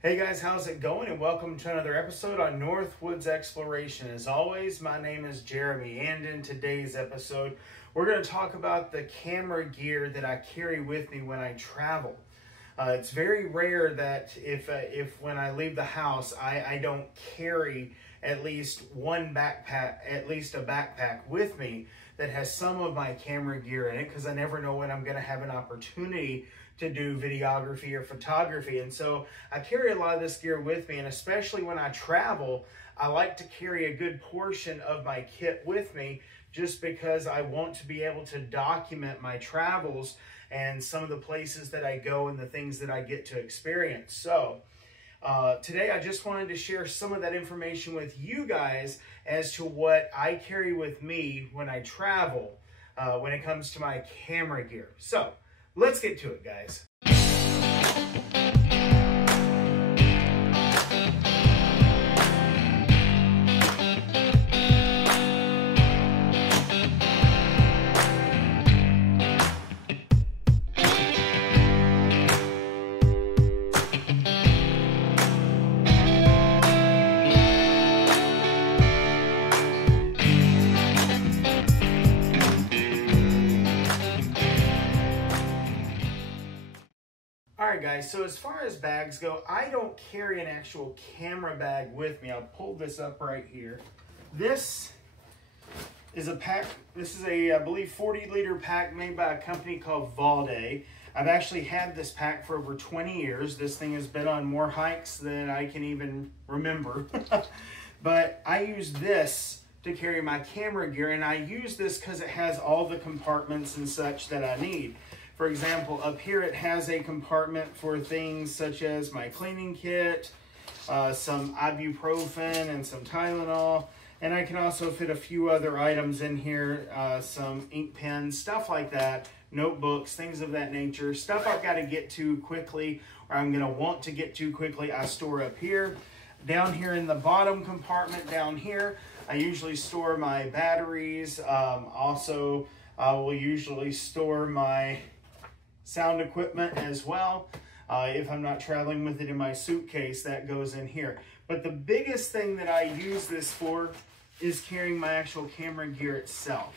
Hey guys, how's it going? And welcome to another episode on Northwoods Exploration. As always, my name is Jeremy, and in today's episode, we're going to talk about the camera gear that I carry with me when I travel. It's very rare that if when I leave the house, I don't carry at least one backpack, at least a backpack with me that has some of my camera gear in it, because I never know when I'm going to have an opportunity to do videography or photography. And so I carry a lot of this gear with me, and especially when I travel, I like to carry a good portion of my kit with me just because I want to be able to document my travels and some of the places that I go and the things that I get to experience. So today I just wanted to share some of that information with you guys as to what I carry with me when I travel when it comes to my camera gear. So let's get to it, guys. Alright guys, so as far as bags go, I don't carry an actual camera bag with me. I'll pull this up right here. This is a pack, this is a, I believe, 40-liter pack made by a company called Valde. I've actually had this pack for over 20 years. This thing has been on more hikes than I can even remember. But I use this to carry my camera gear, and I use this because it has all the compartments and such that I need. For example, up here it has a compartment for things such as my cleaning kit, some ibuprofen and some Tylenol, and I can also fit a few other items in here, some ink pens, stuff like that, notebooks, things of that nature, stuff I've got to get to quickly or I'm going to want to get to quickly, I store up here. Down here in the bottom compartment down here, I usually store my batteries. Also, I will usually store my sound equipment as well. If I'm not traveling with it in my suitcase, that goes in here. But the biggest thing that I use this for is carrying my actual camera gear itself.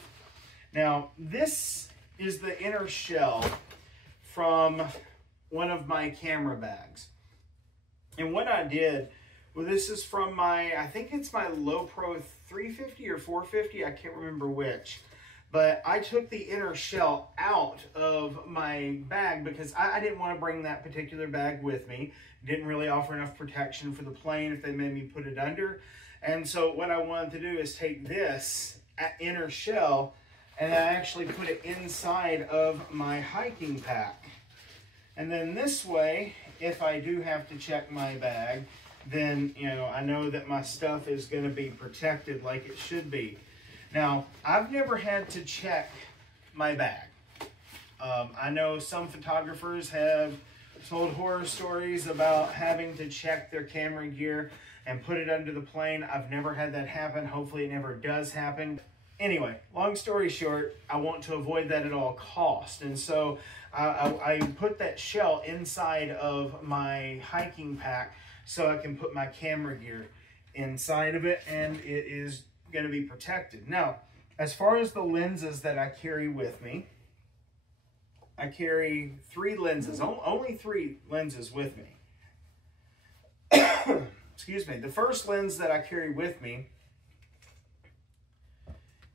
Now, this is the inner shell from one of my camera bags. And what I did, well, this is from my, I think it's my Lowepro 350 or 450, I can't remember which. But I took the inner shell out of my bag because I didn't want to bring that particular bag with me. It didn't really offer enough protection for the plane if they made me put it under. And so what I wanted to do is take this inner shell and I actually put it inside of my hiking pack. And then this way, if I do have to check my bag, then I know that my stuff is going to be protected like it should be. Now, I've never had to check my bag. I know some photographers have told horror stories about having to check their camera gear and put it under the plane. I've never had that happen. Hopefully it never does happen. Anyway, long story short, I want to avoid that at all costs. And so I put that shell inside of my hiking pack so I can put my camera gear inside of it, and it is going to be protected. Now, as far as the lenses that I carry with me, I carry 3 lenses, only 3 lenses with me. Excuse me. The first lens that I carry with me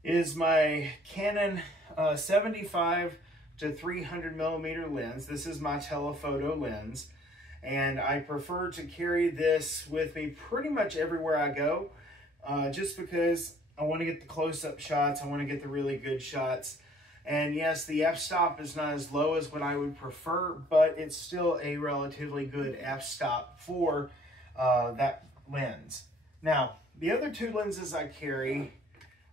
is my Canon 75 to 300 millimeter lens. This is my telephoto lens, and I prefer to carry this with me pretty much everywhere I go. Just because I want to get the close-up shots, I want to get the really good shots. And yes, the f-stop is not as low as what I would prefer, but it's still a relatively good f-stop for that lens. Now, the other 2 lenses I carry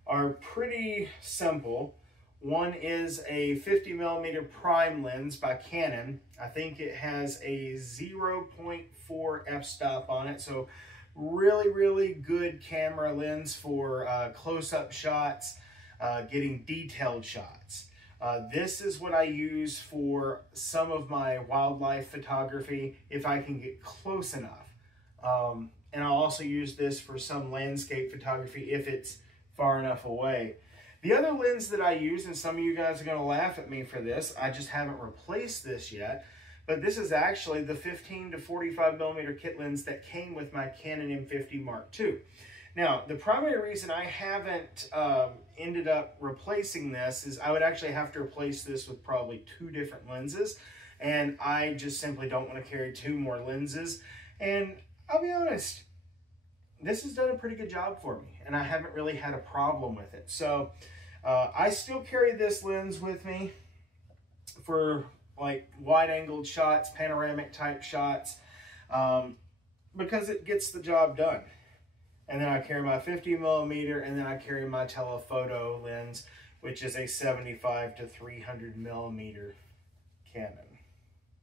are pretty simple. One is a 50 millimeter prime lens by Canon. I think it has a 0.4 f-stop on it, so really good camera lens for close-up shots, getting detailed shots. This is what I use for some of my wildlife photography if I can get close enough. And I'll also use this for some landscape photography if it's far enough away. The other lens that I use, and some of you guys are going to laugh at me for this, I just haven't replaced this yet, but this is actually the 15 to 45 millimeter kit lens that came with my Canon M50 Mark II. Now, the primary reason I haven't ended up replacing this is I would actually have to replace this with probably 2 different lenses, and I just simply don't want to carry 2 more lenses. And I'll be honest, this has done a pretty good job for me, and I haven't really had a problem with it. So I still carry this lens with me for like wide-angled shots, panoramic type shots, because it gets the job done. And then I carry my 50 millimeter, and then I carry my telephoto lens, which is a 75 to 300 millimeter Canon.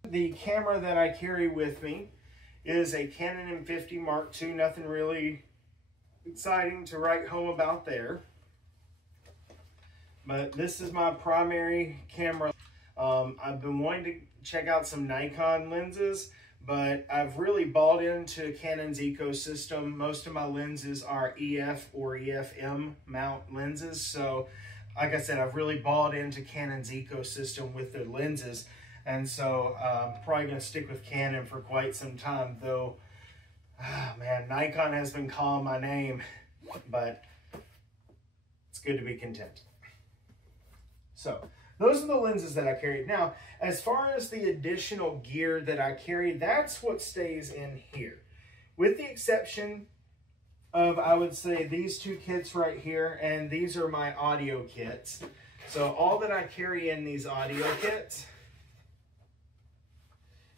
The camera that I carry with me is a Canon M50 Mark II. Nothing really exciting to write home about there. But this is my primary camera. I've been wanting to check out some Nikon lenses, but I've really bought into Canon's ecosystem. Most of my lenses are EF or EFM mount lenses. So, like I said, I've really bought into Canon's ecosystem with their lenses. And so I'm probably going to stick with Canon for quite some time, though, man, Nikon has been calling my name, but it's good to be content. So those are the lenses that I carry. Now, as far as the additional gear that I carry, that's what stays in here. With the exception of, I would say, these 2 kits right here, and these are my audio kits. So all that I carry in these audio kits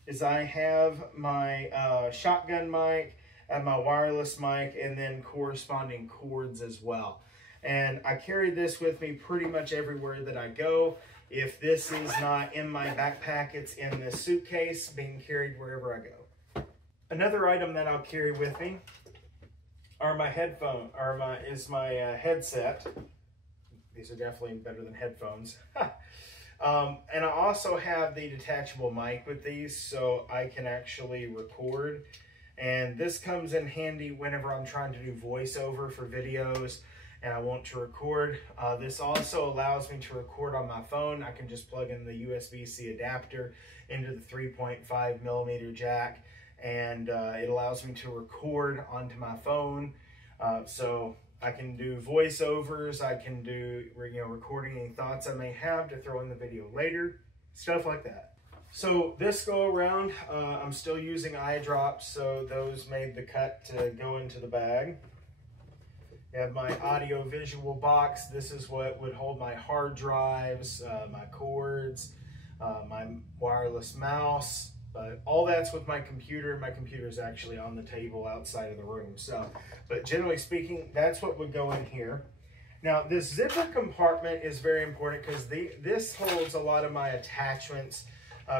is I have my shotgun mic and my wireless mic, and then corresponding cords as well. And I carry this with me pretty much everywhere that I go. If this is not in my backpack, it's in this suitcase being carried wherever I go. Another item that I'll carry with me are my headset. These are definitely better than headphones. And I also have the detachable mic with these, so I can actually record. And this comes in handy whenever I'm trying to do voiceover for videos and I want to record. This also allows me to record on my phone. I can just plug in the USB-C adapter into the 3.5 millimeter jack, and it allows me to record onto my phone. So I can do voiceovers, I can do recording any thoughts I may have to throw in the video later, stuff like that. So this go around, I'm still using eye drops, so those made the cut to go into the bag. I have my audio visual box. This is what would hold my hard drives, my cords, my wireless mouse, but all that's with my computer. My computer is actually on the table outside of the room. So, but generally speaking, that's what would go in here. Now, this zipper compartment is very important because this holds a lot of my attachments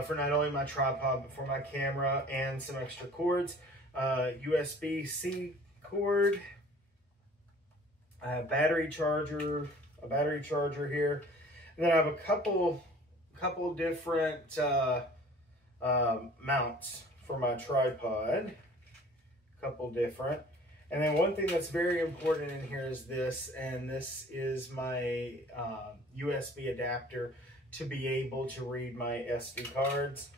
for not only my tripod, but for my camera and some extra cords. USB-C cord, a battery charger here. And then I have a couple different mounts for my tripod, and then one thing that's very important in here is this, and this is my USB adapter to be able to read my SD cards.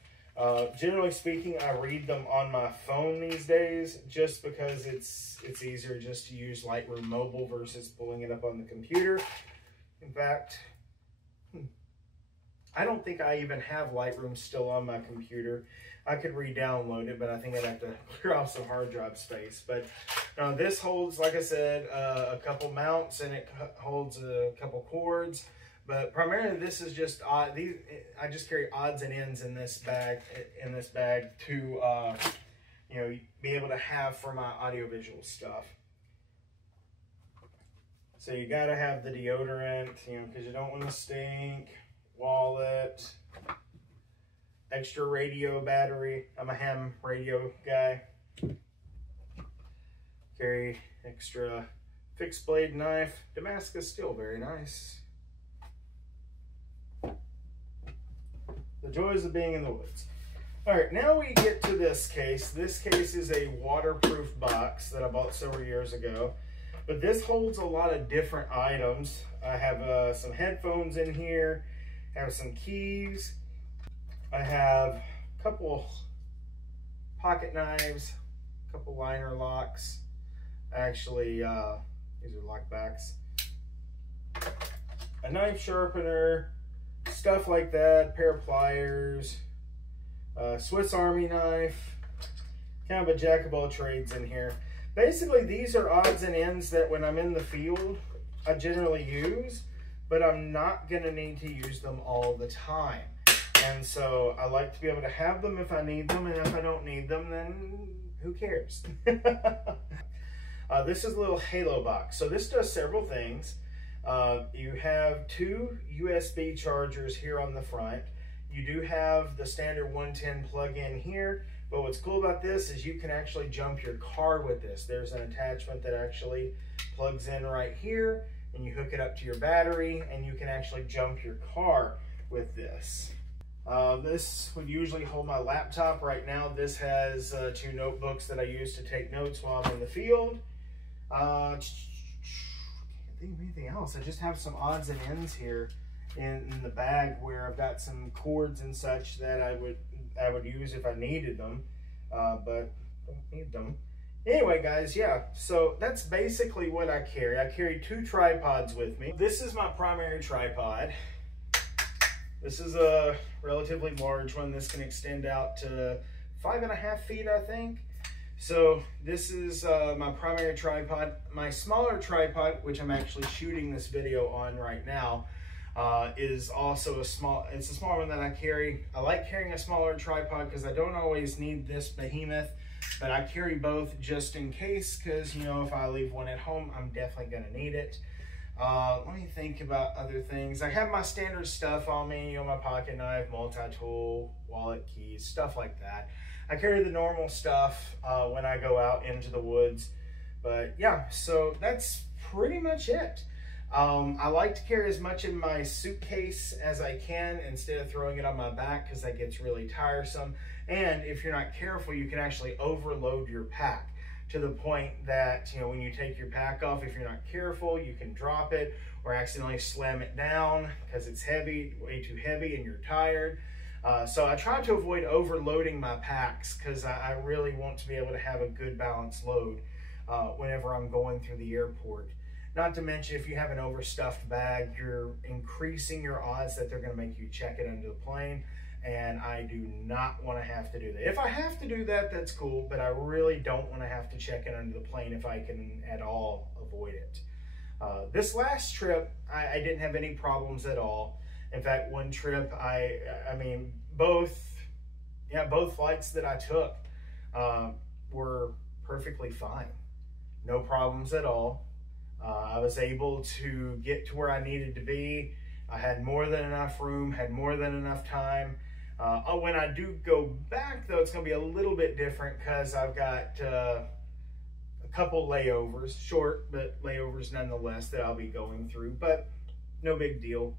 Generally speaking, I read them on my phone these days just because it's easier just to use Lightroom Mobile versus pulling it up on the computer. In fact, I don't think I even have Lightroom still on my computer. I could re-download it, but I think I'd have to clear off some hard drive space. But this holds, like I said, a couple mounts, and it holds a couple cords. But primarily, this is just I just carry odds and ends in this bag to be able to have for my audiovisual stuff. So you got to have the deodorant, because you don't want to stink. Wallet, extra radio battery. I'm a ham radio guy. Carry extra fixed blade knife. Damascus steel, very nice. The joys of being in the woods. All right, now we get to this case. This case is a waterproof box that I bought several years ago. But this holds a lot of different items. I have some headphones in here. I have some keys. I have a couple pocket knives, a couple liner locks. Actually, these are lock backs. A knife sharpener, stuff like that, pair of pliers, Swiss Army knife, kind of a jack of all trades in here. Basically, these are odds and ends that when I'm in the field, I generally use, but I'm not gonna need to use them all the time. And so I like to be able to have them if I need them, and if I don't need them, then who cares? This is a little halo box. So this does several things. You have 2 USB chargers here on the front. You do have the standard 110 plug-in here, but what's cool about this is you can actually jump your car with this. There's an attachment that actually plugs in right here, and you hook it up to your battery, and you can actually jump your car with this. This would usually hold my laptop. Right now, this has 2 notebooks that I use to take notes while I'm in the field. Can't think of anything else. I just have some odds and ends here in the bag where I've got some cords and such that I would use if I needed them, but don't need them. Anyway, guys, yeah, so that's basically what I carry. I carry 2 tripods with me. This is my primary tripod. This is a relatively large one. This can extend out to 5.5 feet, I think. So this is my primary tripod. My smaller tripod, which I'm actually shooting this video on right now, is also it's a small one that I carry. I like carrying a smaller tripod because I don't always need this behemoth, but I carry both just in case, because, you know, if I leave one at home, I'm definitely gonna need it. Let me think about other things. I have my standard stuff on me, you know, my pocket knife, multi-tool, wallet, keys, stuff like that. I carry the normal stuff when I go out into the woods. But yeah, so that's pretty much it. I like to carry as much in my suitcase as I can instead of throwing it on my back, because that gets really tiresome. And if you're not careful, you can actually overload your pack to the point that, you know, when you take your pack off, if you're not careful, you can drop it or accidentally slam it down because it's heavy, way too heavy, and you're tired. So I try to avoid overloading my packs because I really want to be able to have a good balanced load whenever I'm going through the airport. Not to mention, if you have an overstuffed bag, you're increasing your odds that they're going to make you check it under the plane, and I do not want to have to do that. If I have to do that, that's cool, but I really don't want to have to check it under the plane if I can at all avoid it. This last trip, I didn't have any problems at all. In fact, one trip, I mean, both flights that I took were perfectly fine. No problems at all. I was able to get to where I needed to be. I had more than enough room, had more than enough time. When I do go back, though, it's going to be a little bit different because I've got a couple layovers, short, but layovers nonetheless, that I'll be going through, but no big deal.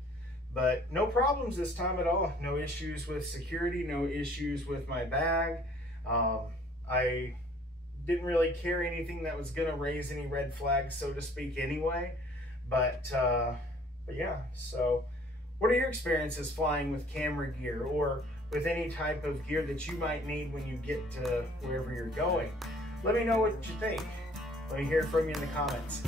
But no problems this time at all. No issues with security, no issues with my bag. I didn't really carry anything that was going to raise any red flags, so to speak, anyway. But yeah, so what are your experiences flying with camera gear or with any type of gear that you might need when you get to wherever you're going? Let me know what you think. Let me hear from you in the comments.